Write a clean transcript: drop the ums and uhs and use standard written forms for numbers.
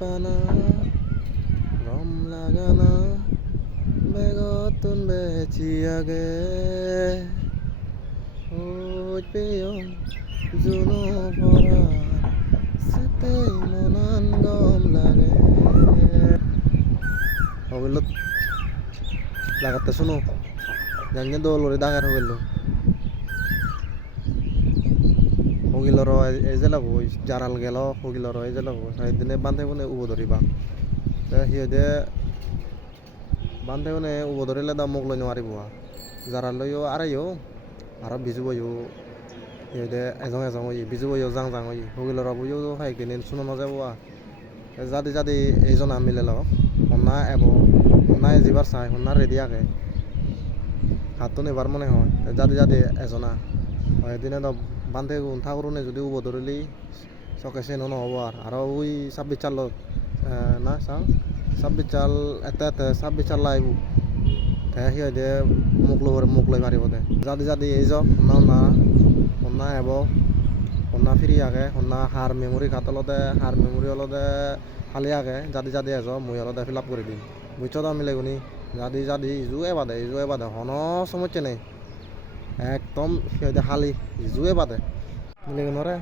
পানা গম লাগানা বেগতন বেছি আগে ওই পেয়ং জুনো ভরা সেতে মনান গম লাগে হইল লাগাতে শুনো জানি দৌলরে ডাঙার হইল হগিলর এই যে লাগবো জারাল গেল হগিলর এই যে লাগবো সেদিনে বান্ধে বনে উব ধরিবা সিহঁতে বান্ধে বনে উব ধরিলে দা মোক লৈ নোৱাৰিব জারাল লইও আৰাইও আৰু বিজুবইও সিহঁতে এজং এজং হই বিজুবইও জাং জাং হই হগিলর বইও হাইকিনে শুনো নাযাব যাদি যাদি এইজন আমিলে লগ হন্না এব হন্না যিবাৰ চাই হন্না রেডি আগে হাতটো নেবার মনে হয় যাদি যাদি এজনা এদিনে তো বান্ধে উঠা করুনে যদি উব ধরিলি চকে চেনো নহব আর ওই 26 চাল না চাল 26 চাল এতে এতে 26 চাল লাইব সিহঁতে মোক লৈ মাৰিব দে যাদি যাদি এই যাওক হন্না এব হন্না ফিরি আগে হন্না হার মেমোরি খাতলতে হার মেমোরি অলতে খালি আগে যাদি যাদি এজ মই অলতে ফিল আপ করে দিম বুঝছো তো আমি লেগুনি যাদি যাদি ইজুয়ে বাদে হন সমস্যা নেই একদম সিহঁতে খালি ইজুয়ে বাদে মিলে নরে